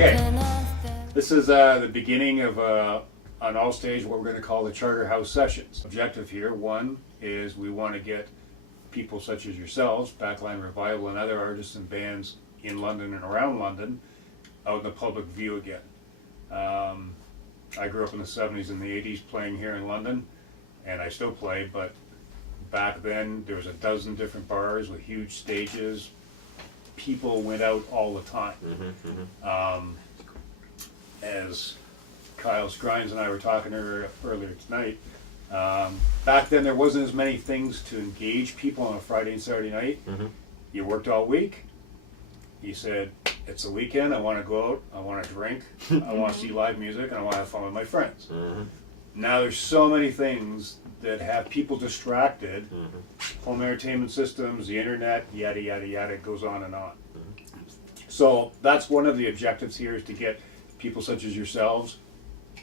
Okay, this is the beginning of on Allstage what we're going to call the Charterhouse Sessions. Objective here, one, is we want to get people such as yourselves, Backline Revival and other artists and bands in London and around London, out in the public view again. I grew up in the 70s and the 80s playing here in London, and I still play, but back then there was a dozen different bars with huge stages. People went out all the time. As Kyle Scrines and I were talking earlier tonight, back then there wasn't as many things to engage people on a Friday and Saturday night. You worked all week. You said, it's a weekend, I want to go out, I want to drink, I want to see live music, and I want to have fun with my friends. Now there's so many things that have people distracted, home entertainment systems, the internet, yada, yada, yada, it goes on and on. So that's one of the objectives here, is to get people such as yourselves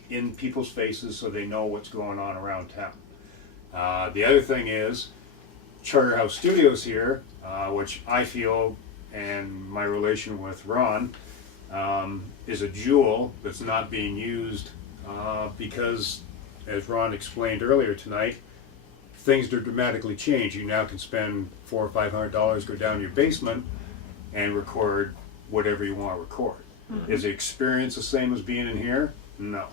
in people's faces so they know what's going on around town. The other thing is, Charterhouse Studios here, which I feel, and my relation with Ron, is a jewel that's not being used because, as Ron explained earlier tonight, things are dramatically changed. You now can spend $400 or $500, go down to your basement, and record whatever you want to record. Is the experience the same as being in here? No.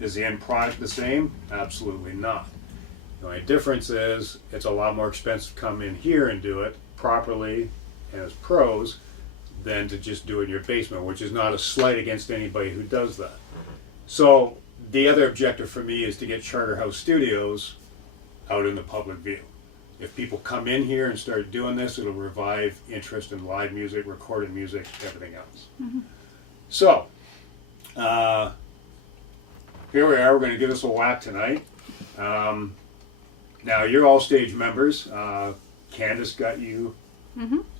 Is the end product the same? Absolutely not. The only difference is it's a lot more expensive to come in here and do it properly and as pros than to just do it in your basement, which is not a slight against anybody who does that. So the other objective for me is to get Charterhouse Studios out in the public view. If people come in here and start doing this, it'll revive interest in live music, recorded music, everything else. So, here we are. We're going to give this a whack tonight. Now, you're Allstage members. Candace got you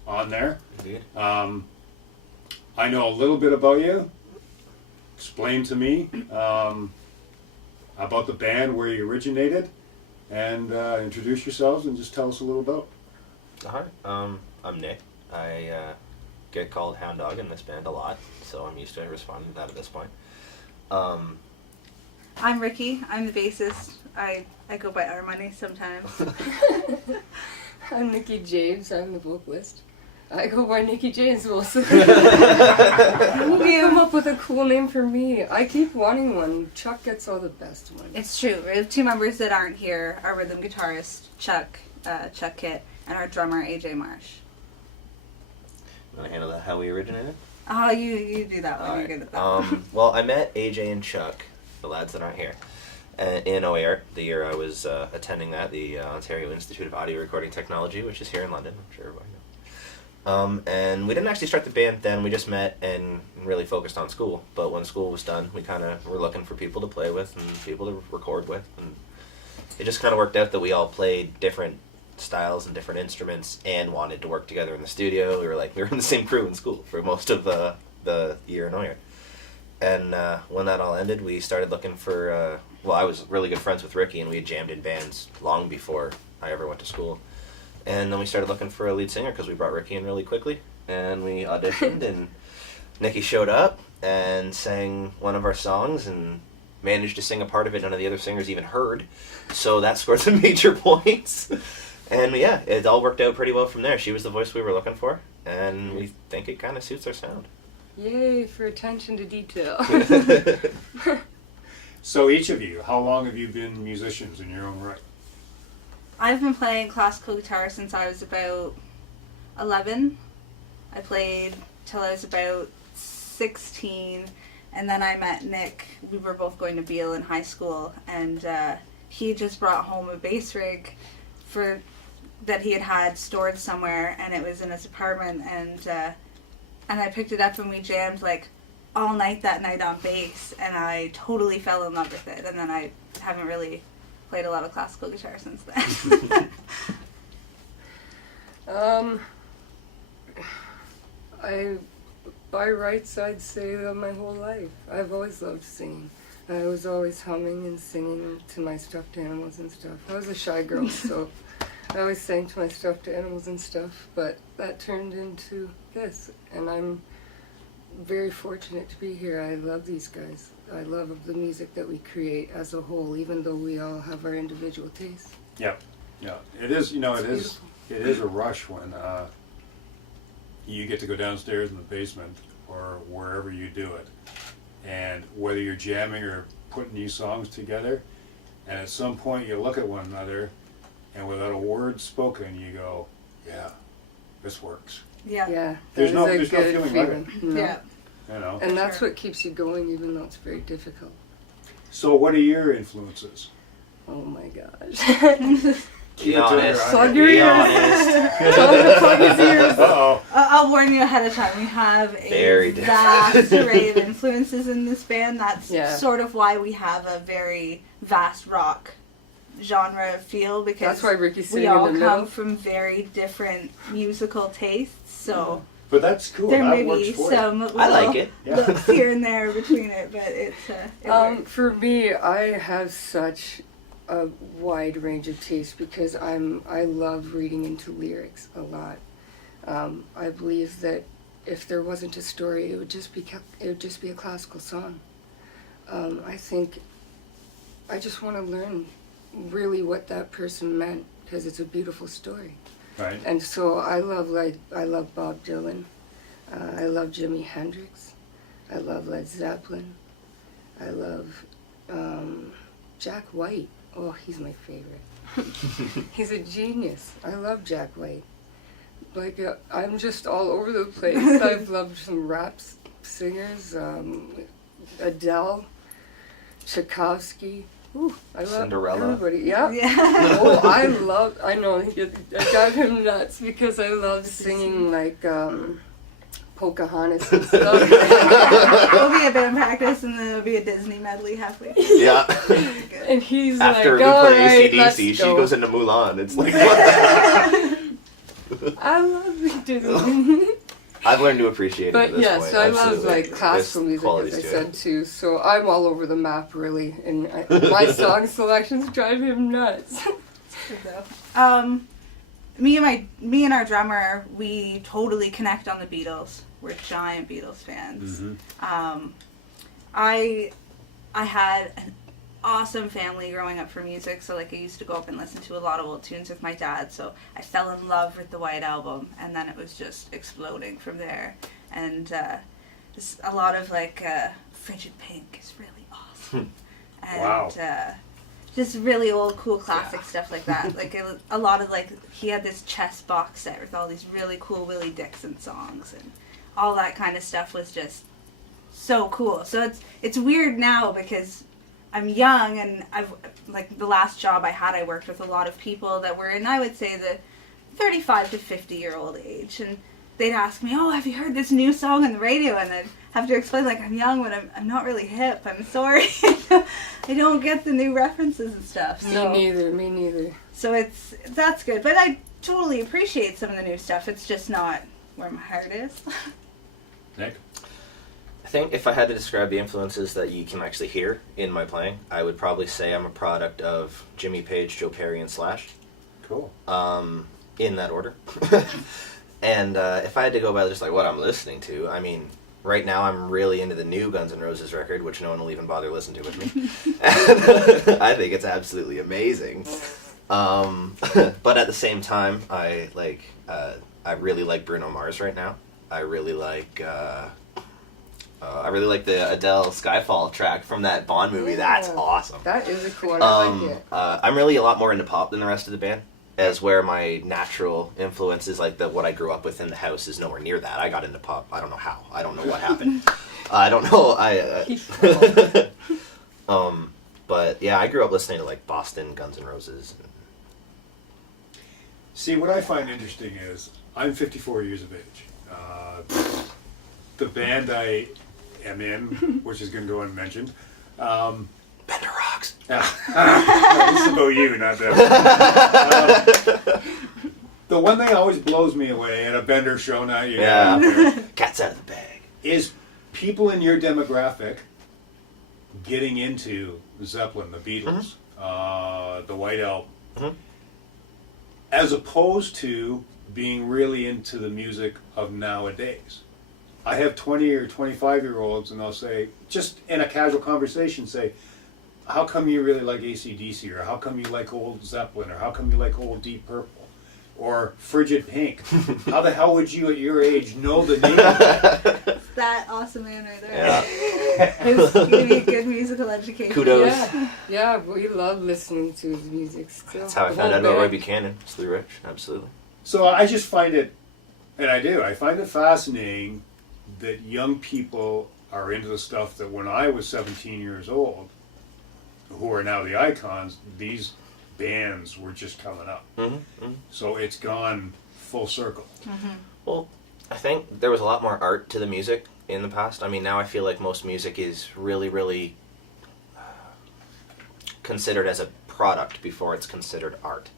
on there. Indeed. I know a little bit about you. Explain to me about the band, where you originated, and introduce yourselves and just tell us a little about. Hi, I'm Nick. I get called Hound Dog in this band a lot, so I'm used to responding to that at this point. I'm Rickie. I'm the bassist. I go by Armani sometimes. I'm Nikki James. I'm the vocalist. I go by Nikki James Wilson. You need to come up with a cool name for me. I keep wanting one. Chuck gets all the best ones. It's true. We have two members that aren't here. Our rhythm guitarist, Chuck Kitt, and our drummer, AJ Marsh. Want to handle that, how we originated? Oh, you do that one. You're good at that. Well, I met AJ and Chuck, the lads that aren't here, in OAR, the year I was attending that, the Ontario Institute of Audio Recording Technology, which is here in London. I'm sure everybody knows. And we didn't actually start the band then. We just met and really focused on school. But when school was done, we kind of were looking for people to play with and people to record with. And it just kind of worked out that we all played different styles and different instruments and wanted to work together in the studio. We were in the same crew in school for most of the year in OAR. And when that all ended, we started looking for, I was really good friends with Rickie, and we had jammed in bands long before I ever went to school. And then we started looking for a lead singer because we brought Rickie in really quickly. And we auditioned, and Nikki showed up and sang one of our songs and managed to sing a part of it none of the other singers even heard. So that scored some major points. And yeah, it all worked out pretty well from there. She was the voice we were looking for, and we think it kind of suits our sound. Yay for attention to detail. So each of you, how long have you been musicians in your own right? I've been playing classical guitar since I was about 11. I played till I was about 16, and then I met Nick. We were both going to Beale in high school, and he just brought home a bass rig that he had stored somewhere, and it was in his apartment, and I picked it up and we jammed all night that night on bass, and I totally fell in love with it, and then I haven't really played a lot of classical guitar since then. By rights, I'd say that my whole life. I've always loved singing. I was always humming and singing to my stuffed animals and stuff. I was a shy girl, so I always sang to my stuffed animals and stuff, but that turned into this, and I'm very fortunate to be here. I love these guys. I love the music that we create as a whole, even though we all have our individual tastes. Yeah, it is. You know, It's it is a rush when you get to go downstairs in the basement or wherever you do it, and whether you're jamming or putting new songs together, and at some point you look at one another, and without a word spoken, you go, "Yeah, this works." Yeah. Yeah, There's that no- is a there's no good feeling like No. Yeah. You know. And that's Sure. what keeps you going, even though it's very difficult. So, what are your influences? Oh my gosh. Be Keep it to your honest. Plug onion. your Be ears. honest. Tell him to plug his ears. Uh-oh. I'll warn you ahead of time. We have Very a different. vast array of influences in this band. That's Yeah. sort of why we have a very vast rock genre feel, because That's why Rickie's we sitting all in the come middle. from very different musical tastes. So But that's cool. there that may works be for you. some I like little it. Yeah. looks here and there between it, but it works. For me, I have such a wide range of tastes because I love reading into lyrics a lot. I believe that if there wasn't a story, it would just be a classical song. I think I just want to learn really what that person meant because it's a beautiful story. Right. And so I love Bob Dylan. I love Jimi Hendrix. I love Led Zeppelin. I love Jack White. Oh, he's my favorite. He's a genius. I love Jack White. Like, I'm just all over the place. I've loved some rap singers, Adele, Tchaikovsky. Ooh, I love Cinderella. everybody. Yeah. Yeah. Oh, I know, I drive him nuts because I love singing like Pocahontas and stuff. It'll be a band practice, and then it'll be a Disney medley halfway through. Yeah. And he's After like, we all play right, ACDC, let's she go. goes into Mulan. It's like, what? I love Disney. I've learned to appreciate it at But this yeah, point. so I love Absolutely. like classical There's music, qualities as I to said it. too. So I'm all over the map really, and my song selections drive him nuts. Me and our drummer, we totally connect on the Beatles. We're giant Beatles fans. Mm-hmm. I had an awesome family growing up for music, so like I used to go up and listen to a lot of old tunes with my dad, so I fell in love with the White Album, and then it was just exploding from there. And just a lot of like Frigid Pink is really awesome. And Wow. just really old cool classic stuff like that. Like a lot of like, he had this chess box set with all these really cool Willie Dixon songs, and all that kind of stuff was just so cool. So it's weird now because I'm young, and I've, like, the last job I had, I worked with a lot of people that were in, I would say, the 35 to 50-year-old age, and they'd ask me, oh, have you heard this new song on the radio? And I'd have to explain, like, I'm young, but I'm not really hip. I'm sorry. I don't get the new references and stuff. So. Me neither. So that's good, but I totally appreciate some of the new stuff. It's just not where my heart is. Nick? I think if I had to describe the influences that you can actually hear in my playing, I would probably say I'm a product of Jimmy Page, Joe Perry, and Slash. Cool. In that order. And if I had to go by just like what I'm listening to, I mean, right now I'm really into the new Guns N' Roses record, which no one will even bother listening to with me. And I think it's absolutely amazing. But at the same time, I really like Bruno Mars right now. I really like the Adele Skyfall track from that Bond movie. Yeah. That's awesome. That is a cool one. I like it. I'm really a lot more into pop than the rest of the band, as where my natural influences, like what I grew up with in the house, is nowhere near that. I got into pop. I don't know how. I don't know what happened. I don't know. But yeah, I grew up listening to like Boston, Guns N' Roses. See, what I find interesting is I'm 54 years of age. The band I am in, which is going to go unmentioned. Bender rocks. This is about you, not them. The one thing always blows me away at a Bender show now, Yeah. Cat's out of the bag. is people in your demographic getting into Zeppelin, the Beatles, the White Album, as opposed to being really into the music of nowadays. I have 20 or 25-year-olds, and they'll say, just in a casual conversation, say, how come you really like AC/DC, or how come you like old Zeppelin, or how come you like old Deep Purple, or Frigid Pink? How the hell would you at your age know the name of that? That awesome man right there. Yeah. It's giving me a good musical education. Kudos. Yeah, we love listening to his music still. That's how I The found whole out about Roy band. Buchanan. It's Lou Rich, absolutely. So I just find it, and I find it fascinating that young people are into the stuff that when I was 17 years old, who are now the icons, these bands were just coming up. So it's gone full circle. Well, I think there was a lot more art to the music in the past. I mean, now I feel like most music is really, really considered as a product before it's considered art.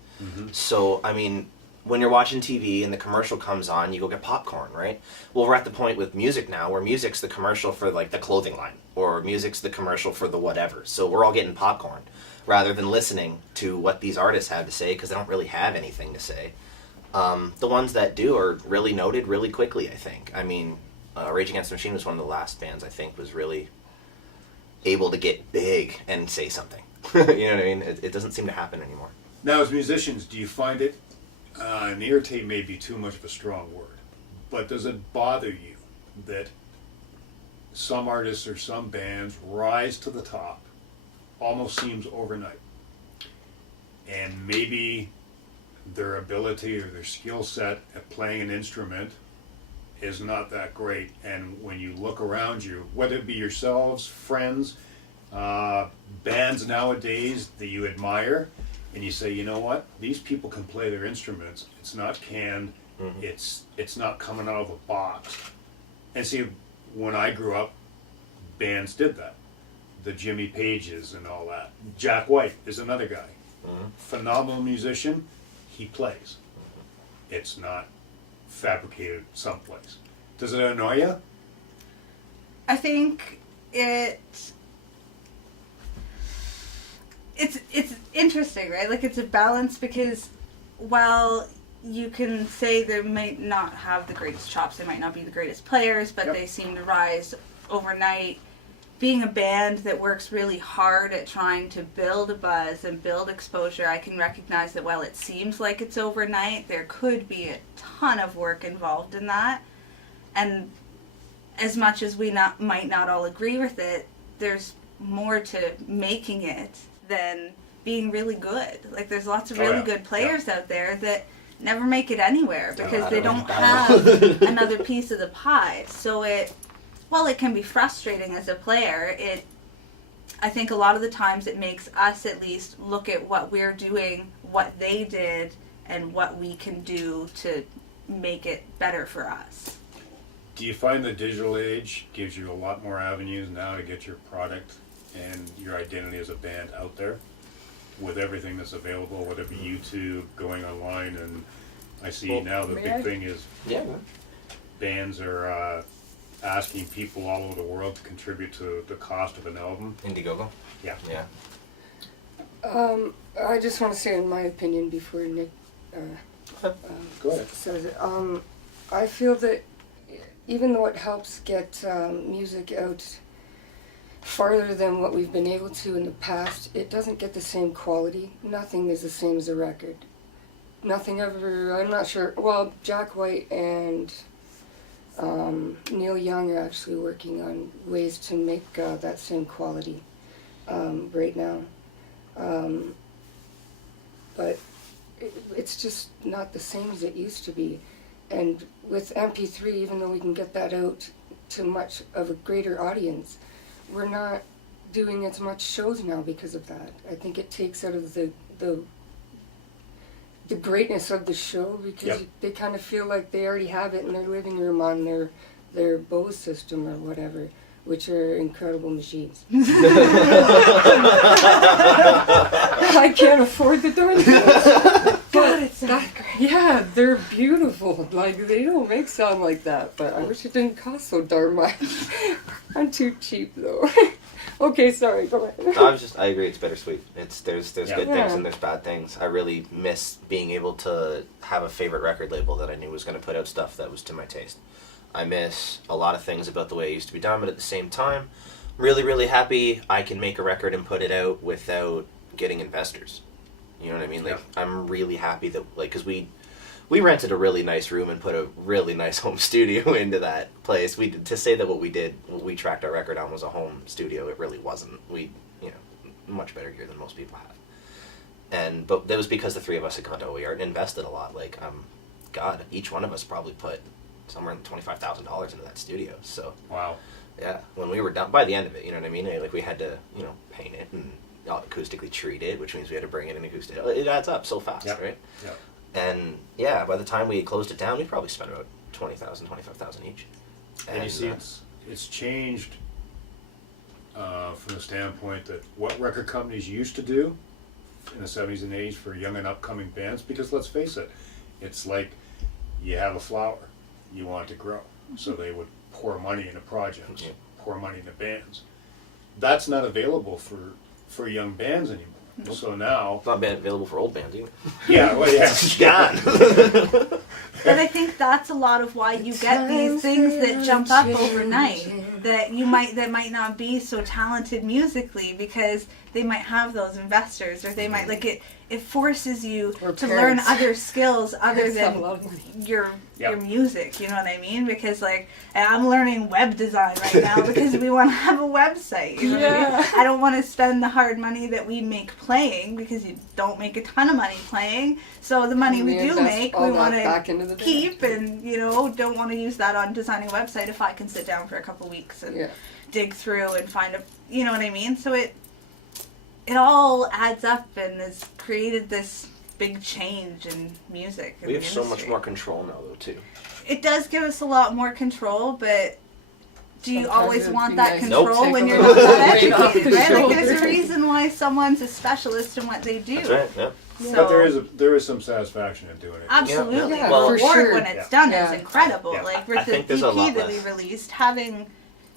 So, I mean, when you're watching TV and the commercial comes on, you go get popcorn, right? Well, we're at the point with music now where music's the commercial for, like, the clothing line, or music's the commercial for the whatever. So we're all getting popcorn rather than listening to what these artists have to say, because they don't really have anything to say. The ones that do are really noted really quickly, I think. I mean, Rage Against the Machine was one of the last bands I think was really able to get big and say something. You know what I mean? It doesn't seem to happen anymore. Now, as musicians, do you find it, and irritate may be too much of a strong word, but does it bother you that some artists or some bands rise to the top, almost seems overnight, and maybe their ability or their skill set at playing an instrument is not that great, and when you look around you, whether it be yourselves, friends, bands nowadays that you admire, and you say, you know what, these people can play their instruments, it's not canned, it's not coming out of a box. And see, when I grew up, bands did that. The Jimmy Pages and all that. Jack White is another guy. Phenomenal musician, he plays. It's not fabricated someplace. Does it annoy you? I think it's interesting, right? Like, it's a balance, because while you can say they might not have the greatest chops, they might not be the greatest players, but they seem to rise overnight. Being a band that works really hard at trying to build a buzz and build exposure, I can recognize that while it seems like it's overnight, there could be a ton of work involved in that. And as much as we might not all agree with it, there's more to making it than being really good. Like, there's lots of really good players out there that never make it anywhere because they don't have another piece of the pie. So while it can be frustrating as a player, I think a lot of the times it makes us at least look at what we're doing, what they did, and what we can do to make it better for us. Do you find the digital age gives you a lot more avenues now to get your product and your identity as a band out there with everything that's available, whether it be YouTube, going online, and I see now the big thing is bands are asking people all over the world to contribute to the cost of an album. Indiegogo? Yeah. I just want to say, in my opinion, before Nick Go ahead. says it, I feel that even though it helps get music out farther than what we've been able to in the past, it doesn't get the same quality. Nothing is the same as a record. Nothing ever, I'm not sure, well, Jack White and Neil Young are actually working on ways to make that same quality right now. But it's just not the same as it used to be. And with MP3, even though we can get that out to much of a greater audience, we're not doing as much shows now because of that. I think it takes out of the greatness of the show, because they kind of feel like they already have it in their living room on their Bose system or whatever, which are incredible machines. I can't afford the darn things. God, it sounds great. Yeah, they're beautiful. Like, they don't make sound like that, but I wish it didn't cost so darn much. I'm too cheap, though. Okay, sorry, go ahead. I agree, it's bittersweet. There's good things and there's bad things. I really miss being able to have a favorite record label that I knew was going to put out stuff that was to my taste. I miss a lot of things about the way it used to be done, but at the same time, really, really happy I can make a record and put it out without getting investors. You know what I mean? Like, I'm really happy that, like, because we rented a really nice room and put a really nice home studio into that place. To say that what we tracked our record on was a home studio, it really wasn't. Much better gear than most people have. But that was because the three of us had gone to OER and invested a lot. Like, God, each one of us probably put somewhere in $25,000 into that studio. So, Wow. yeah, when we were done, by the end of it, you know what I mean? Like, we had to, paint it and acoustically treat it, which means we had to bring it in acoustic. It adds up so fast, right? Yep. And yeah, by the time we closed it down, we probably spent about $20,000, $25,000 each. And you see, it's changed from the standpoint that what record companies used to do in the 70s and 80s for young and upcoming bands, because let's face it, it's like you have a flower, you want it to grow. So they would pour money into projects, pour money into bands. That's not available for young bands anymore. Nope. So now... It's not been available for old bands either. Yeah, well, yeah. It's gone. But I think that's a lot of why you get these things that jump up overnight that might not be so talented musically, because they might have those investors, or they might it forces you to learn other skills other than your music, you know what I mean? Because I'm learning web design right now because we want to have a website, you know what I mean? I don't want to spend the hard money that we make playing, because you don't make a ton of money playing. So the money we do make, we want to keep, and don't want to use that on designing a website if I can sit down for a couple weeks and dig through and find you know what I mean? So it all adds up and has created this big change in music. We have so much more control now, though, too. It does give us a lot more control, but do you always want that nice. control when you're not that educated, right? Like, there's a reason why someone's a specialist in what they do. That's right, yeah. So, But there is some satisfaction in doing it. absolutely. Yeah, Well, for sure. when it's done, it's Yeah. incredible. Yeah. Like, I with the think there's a EP lot that we less. released, having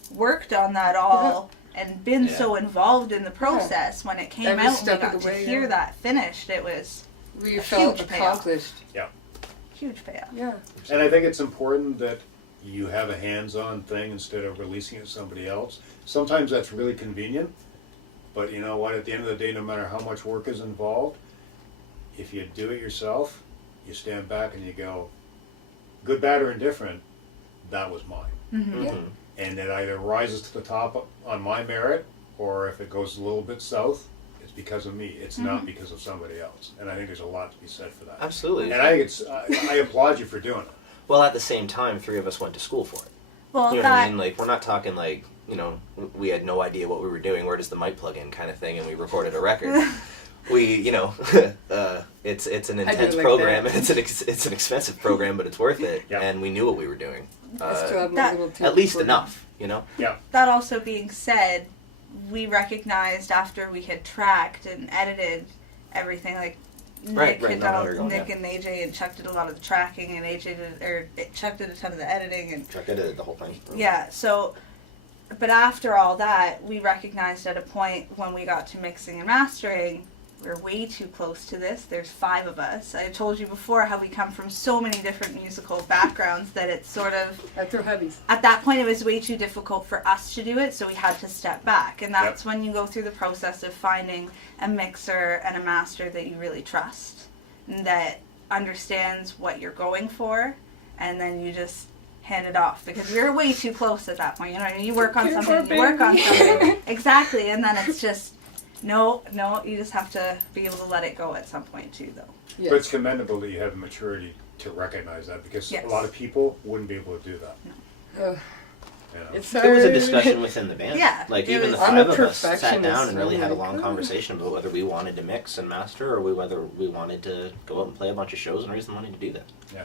worked on that all and been so involved in the process, when it came Every out and we step of got the to way, hear that finished, it was We a felt huge payoff. accomplished. huge payoff. Yeah. And I think it's important that you have a hands-on thing instead of releasing it to somebody else. Sometimes that's really convenient, but you know what? At the end of the day, no matter how much work is involved, if you do it yourself, you stand back and you go, good, bad, or indifferent, that was mine. Mm-hmm. Yeah. And it either rises to the top on my merit, or if it goes a little bit south, it's because of me. It's not because of somebody else. And I think there's a lot to be said for that. Absolutely. And I think I applaud you for doing it. Well, at the same time, three of us went to school for it. Well, You know what I mean? Like, we're not talking like, we had no idea what we were doing. Where does the mic plug in kind of thing, and we recorded a record. It's an intense like program, that. and it's an expensive program, but it's worth it. Yeah. And we knew what we were doing. I still have my that- little tape At least recorder. enough, Yeah. that also being said, we recognized after we had tracked and edited everything, like Right, Nick had no, done there you go, Nick and AJ and Chuck did a lot of the tracking, and Chuck did a ton of the editing, and Chuck edited the whole thing. yeah. So, but after all that, we recognized at a point when we got to mixing and mastering, we're way too close to this. There's 5 of us. I told you before how we come from so many different musical backgrounds that it's sort of, I throw heavies. at that point it was way too difficult for us to do it, so we had to step back. And that's when you go through the process of finding a mixer and a master that you really trust, and that understands what you're going for, and then you just hand it off, because we were way too close at that point. You know what I mean? You work on something, you work on something. Exactly, and then it's just, no, you just have to be able to let it go at some point too, though. Yes. But it's commendable that you have the maturity to recognize that, because Yes. a lot of people wouldn't be able to do that. Ugh, You know? it's There was a hard. discussion within the band. Yeah, Like, it even the was- I'm a 5 of us sat down perfectionist, and really I'm had a like, long "Ooh." conversation about whether we wanted to mix and master, or whether we wanted to go out and play a bunch of shows and raise the money to do that. Yeah.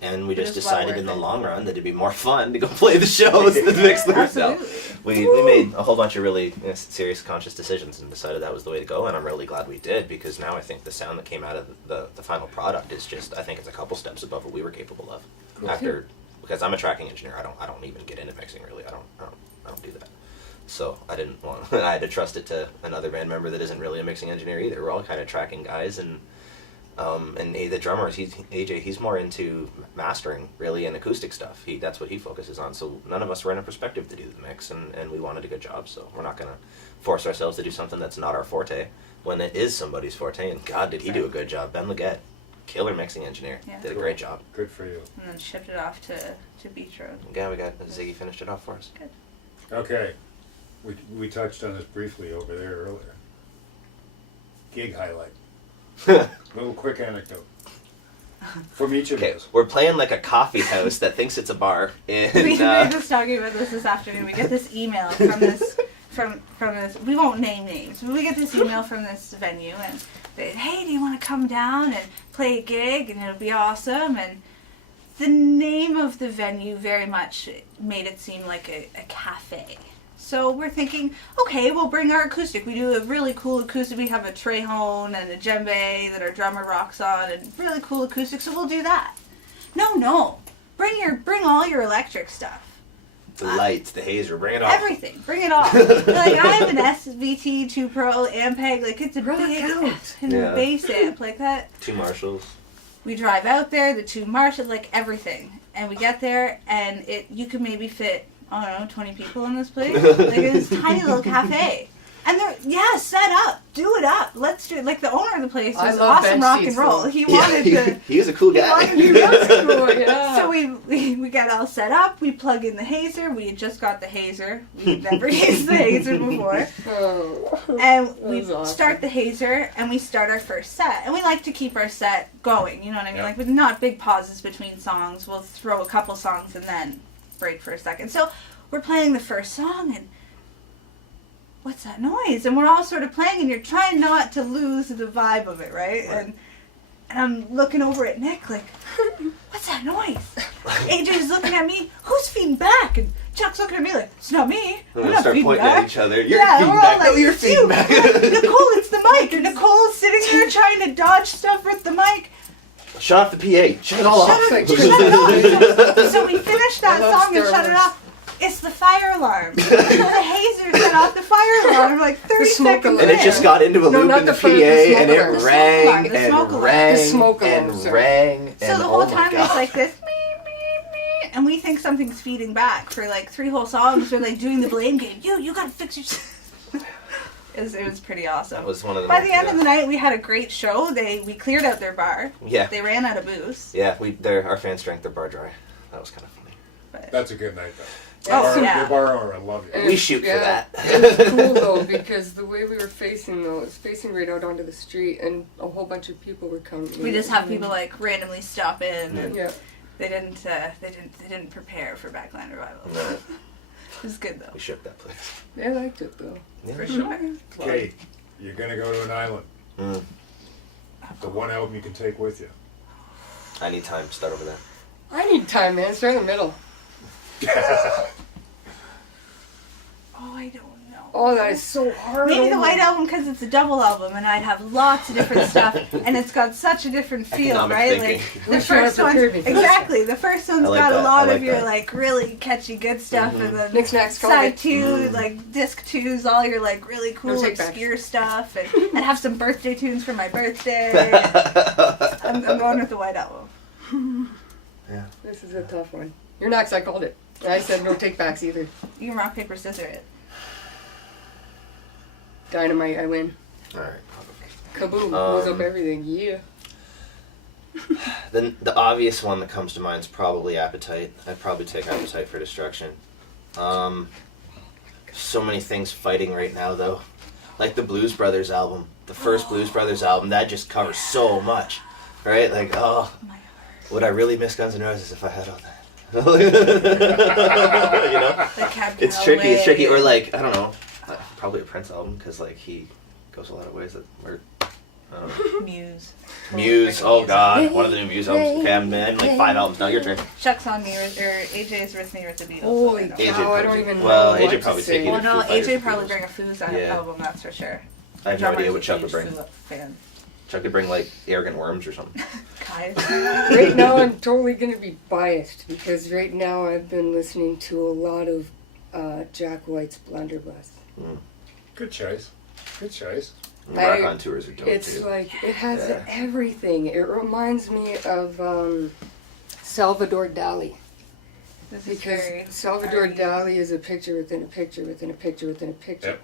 And we But just it's well decided worth in the it. long run that it'd be more fun to go play the shows than mix them ourselves. Absolutely. We made a whole bunch of really serious conscious decisions and decided that was the way to go, and I'm really glad we did, because now I think the sound that came out of the final product is just, I think it's a couple steps above what we were capable of. Cool. Because I'm a tracking engineer, I don't even get into mixing really. I don't do that. So I didn't want I had to trust it to another band member that isn't really a mixing engineer either. We're all kind of tracking guys, and And the drummer, AJ, he's more into mastering, really, and acoustic stuff. That's what he focuses on. So none of us were in a perspective to do the mix, and we wanted a good job. So we're not going to force ourselves to do something that's not our forte when it is somebody's forte. And God, did he do a good job. Ben Leggett, killer mixing engineer, did a great job. Good for you. And then shipped it off to Beach Road. Yeah, we got Ziggy finished it off for us. Good. Okay. We touched on this briefly over there earlier. Gig highlight. Little quick anecdote. From each of Okay, us. we're playing like a coffee house that thinks it's a bar. And, We were just talking about this afternoon. We get this email from this from this. We won't name names, but we get this email from this venue, and they, hey, do you want to come down and play a gig, and it'll be awesome. And the name of the venue very much made it seem like a cafe. So we're thinking, okay, we'll bring our acoustic. We do a really cool acoustic. We have a Trehone and a djembe that our drummer rocks on, and really cool acoustic. So we'll do that. No, bring all your electric stuff. the lights, the hazer, bring it all. Everything, bring it all. Like I have an SVT 2 Pro Ampeg, like it's a big and Yeah. the bass amp like that. 2 Marshalls. We drive out there, the 2 Marshall, like everything, and we get there, and you could maybe fit, I don't know, 20 people in this place. Like it's a tiny little cafe. And they're, set up, do it up, let's do it. Like the owner of the place I was love awesome bench rock seats, and roll. though. He wanted to. He was a cool guy. He was cool, yeah. So we got all set up. We plug in the hazer. We had just got the hazer. We'd never used the hazer before. Oh. And we was awesome. start the hazer, and we start our first set. And we like to keep our set going, you know what I mean? Yeah. Like with not big pauses between songs. We'll throw a couple songs and then break for a second. So we're playing the first song, and what's that noise? And we're all sort of playing, and you're trying not to lose the vibe of it, right? And I'm looking over at Nick like, what's that noise? AJ's looking at me, who's feeding back? And Chuck's looking at me like, it's not me. We're I'm gonna not start feeding pointing back. at each other. You're Yeah, feeding we're all back. like, No, you're "It's feeding you." back. Nicole, it's the mic. And Nicole's sitting there trying to dodge stuff with the mic. Shut off the PA. Shut it all Shut off. it, shut it off. So we finished that I love song and Star shut it Wars. off. It's the fire alarm. The hazer set off the fire alarm like 30 The smoke seconds alarm. And it just got into a No, loop not in the the PA, fire, the and smoke it alarm. The smoke rang alarm, the and smoke alarm. rang The smoke and alarm, sorry. rang. So and the whole oh my time God. it's like this, meep, meep, meep, and we think something's feeding back for like 3 whole songs. We're like doing the blame game. You gotta fix your. It was pretty awesome. That was one of the By most- the end of the night, we had a great show. We cleared out their bar. Yeah. They ran out of booze. Yeah, our fans drank their bar dry. That was kind of funny. But That's a good night, though. Oh, yeah. The bar owner, I love you. We shoot for that. It was cool though because the way we were facing though, it was facing right out onto the street, and a whole bunch of people were coming. we just have people like randomly stop in. And Yeah. They didn't prepare for Backline Revival. No, It was good though. we shook that place. They liked it though. Yeah. For sure. Okay, you're going to go to an island. Mm. The one album you can take with you. I need time to start over there. I need time, man. Start in the middle. Oh, I don't know. Oh, that is so hard. Maybe Oh the my- White Album because it's a double album and I'd have lots of different stuff and it's got such a different feel, Economic right? thinking. Like the We're trying first to one, prepare me. exactly. The first one's I like got that. a lot I like of your that. like really catchy good stuff, and then Nick Snack's side COVID. 2, like disc 2's all your like really cool No take-backs. obscure stuff, and I'd have some birthday tunes for my birthday. I'm going with the White Album. Yeah. This is a tough one. You're next. I called it. I said no take backs either. You can rock paper scissors it. Dynamite. I win. All right. Kaboom. Blows up everything. Yeah. Then the obvious one that comes to mind is probably Appetite. I'd probably take Appetite for Destruction. So many things fighting right now though, like the Blues Brothers album, the first Blues Brothers album. That just covers so much, right? Like, oh, would I really miss Guns N' Roses if I had all that? You know, The Cab it's tricky. It's tricky. Or Calloway. like, I don't know, probably a Prince album because like he goes a lot of ways that were. I don't know. Muse. Muse, oh god, one of the new Muse albums. Okay, I'm in like 5 albums. Now your turn. Chuck's on me, or AJ's with me with the Beatles. Holy so I AJ know. cow! I don't probably- even well, know AJ what to probably say. take Well, no, Foo Fighters AJ or probably Beatles. bring a Foos Yeah. album, that's for sure. I have no idea Drummer's what a Chuck would huge bring. Foo fan. Chuck could bring like Arrogant Worms or something. Guys. Right now, I'm totally gonna be biased because right now I've been listening to a lot of Jack White's Blunderbuss. Good choice. Good choice. Rock on tours are dope It's too. like, it has Yeah. everything. It reminds me of Salvador Dali. This is Because very Salvador arty. Dali is a picture within a picture within a picture within a picture. Yep.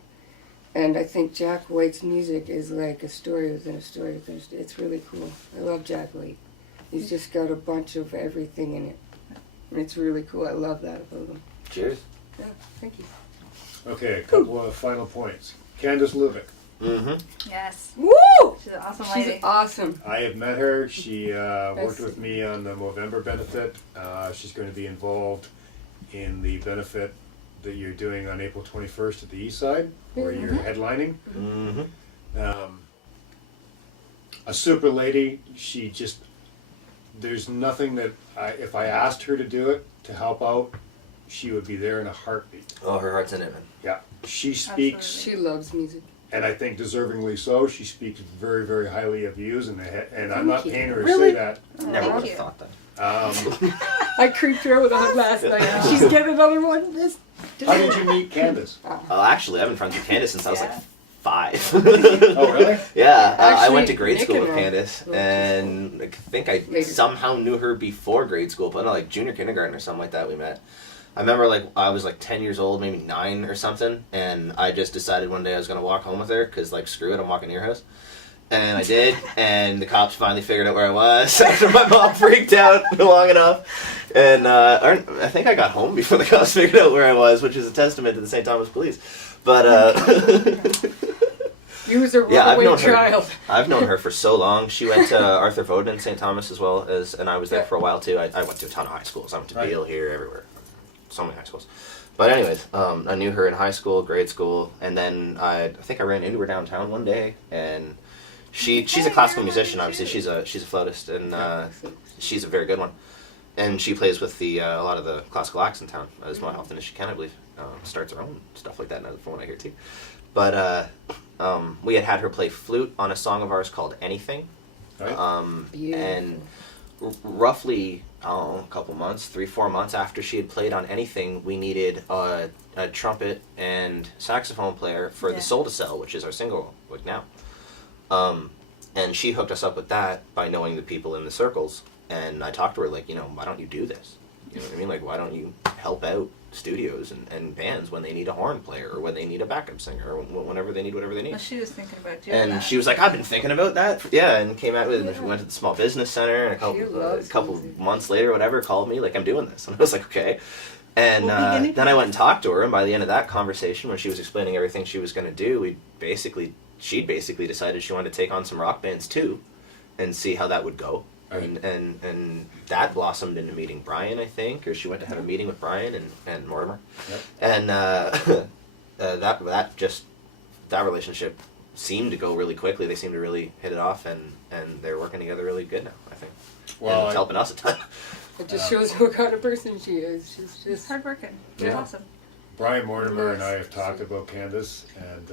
And I think Jack White's music is like a story within a story within a story. It's really cool. I love Jack White. He's just got a bunch of everything in it. And it's really cool. I love that about him. Cheers. Yeah, thank you. Okay, a couple of final points. Candace Lubick. Mm-hmm. Yes. Woo! She's an awesome She's lady. awesome. I have met her. She worked That's- with me on the Movember benefit. She's going to be involved in the benefit that you're doing on April 21st at the East Side, where you're headlining. Mm-hmm. A super lady. She just, there's nothing that if I asked her to do it, to help out, she would be there in a heartbeat. Oh, her heart's in it, man. Yeah. She speaks, She loves music. and I think deservingly so, she speaks very, very highly of yous, and I'm not Thank you. paying her to Really? say that. Never Thank would you. have thought that. I creeped her with a hug last night. She's getting another one. This. How did you meet Candace? Oh, actually, I've been friends with Candace since I was like Yeah. 5. Oh, really? Yeah, I Actually, went to grade Nick school and with I Candace, went to and I think I Later. somehow knew her before grade school, but no, like junior kindergarten or something like that we met. I remember like I was like 10 years old, maybe 9 or something, and I just decided one day I was going to walk home with her, because like screw it, I'm walking to your house. And I did, and the cops finally figured out where I was after my mom freaked out long enough. And I think I got home before the cops figured out where I was, which is a testament to the St. Thomas Police. But You was a yeah, I've runaway known her. child. I've known her for so long. She went to Arthur Voden in St. Thomas as well as, and I was there Yeah. for a while too. I went to a ton of high schools. I went to Right. Beale here, everywhere, so many high schools. But anyways, I knew her in high school, grade school, and then I think I ran into her downtown one day, and she's a classical musician. Obviously, she's a flautist, and she's a very good one. And she plays with a lot of the classical acts in town as often as she can, I believe. Starts her own stuff like that now, from what I hear too. But we had her play flute on a song of ours called Anything. Right. Beautiful. And roughly, a couple months, 3-4 months after she had played on Anything, we needed a trumpet and saxophone player for Yeah. the Soul to Sell, which is our single like now. And she hooked us up with that by knowing the people in the circles. And I talked to her like, why don't you do this? You know what I mean? Like, why don't you help out studios and bands when they need a horn player or when they need a backup singer or whenever they need whatever they need? Well, she was thinking about doing And that. she was like, I've been thinking about that. Yeah, and came out with it. We went to the Small Business Center, and She a loves couple music. months later, whatever, called me like, I'm doing this. And I was like, okay. And We'll be guinea then I pigs. went and talked to her, and by the end of that conversation, when she was explaining everything she was going to do, she'd basically decided she wanted to take on some rock bands too, and see how that would go. Right. And that blossomed into meeting Brian, I think, or she went to have a meeting with Brian and Mortimer. Yep. And that relationship seemed to go really quickly. They seemed to really hit it off, and they're working together really good now, I think. Well, and it's helping us a ton. It just shows what kind of person she is. She's She's just. hardworking. She's Yeah. awesome. Brian Mortimer and I Yes. have talked about Candace, and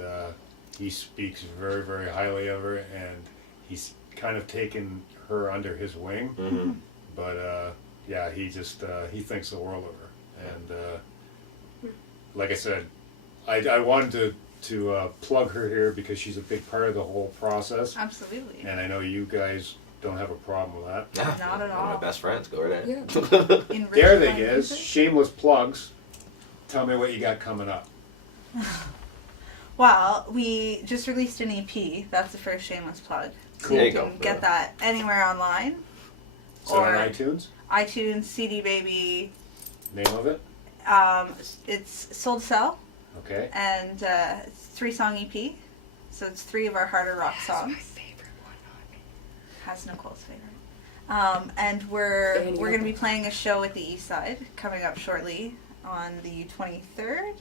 he speaks very, very highly of her, and he's kind of taken her under his wing. Mm-hmm. But yeah, he just he thinks the world of her, and like I said, I wanted to plug her here because she's a big part of the whole process, Absolutely. and I know you guys don't have a problem with that. Yeah, Not at one of all. my best friends. Go right ahead. Yeah. Enrich There my they is. music. Shameless plugs. Tell me what you got coming up. Well, we just released an EP. That's the first shameless plug. Cool. There You you go. can get that anywhere online. Is it on Or- iTunes? iTunes, CD Baby. Name of it? It's Soul to Sell, Okay. and it's a 3-song EP. So it's 3 of our harder rock songs. favorite one Has Nicole's favorite. And we're Any going to other? be playing a show at the East Side coming up shortly on the 23rd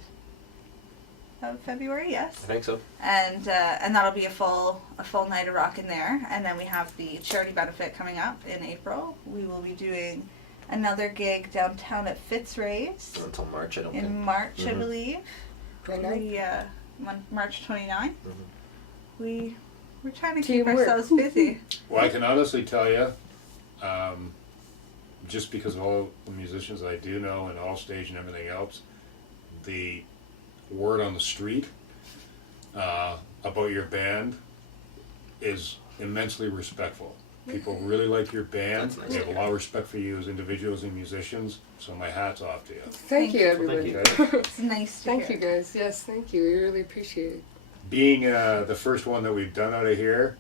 of February. Yes. I think so. And that'll be a full night of rock in there. And then we have the charity benefit coming up in April. We will be doing another gig downtown at Fitzray's Until March, I don't think. in March, I Mhm. believe. 29th. March 29th. Mhm. We're trying to keep Teamwork. ourselves busy. Well, I can honestly tell you, just because of all the musicians I do know and Allstage and everything else, the word on the street about your band is immensely respectful. People really like your band. That's nice They have to a lot of respect for you as individuals and musicians. So my hat's off to you. Thank you, everybody. Thank It's nice to Thank hear. you, guys. Yes, thank you. We really appreciate it. Being the first one that we've done out of here,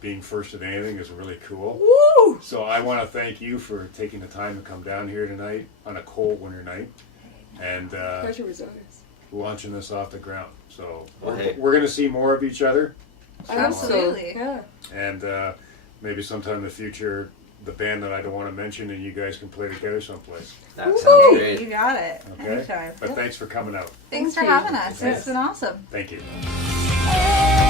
being first at anything is really cool. Woo! So I want to thank you for taking the time to come down here tonight on a cold winter night and Pleasure was ours. launching this off the ground. So Well, hey. we're going to see more of each other. I hope so. Absolutely. Yeah. And maybe sometime in the future, the band that I don't want to mention and you guys can play together someplace. That Woo! sounds You great. got it. Okay? Anytime. But thanks for coming out. Thanks Thank for you. having us. Yes. It's been awesome. Thank you. Hey!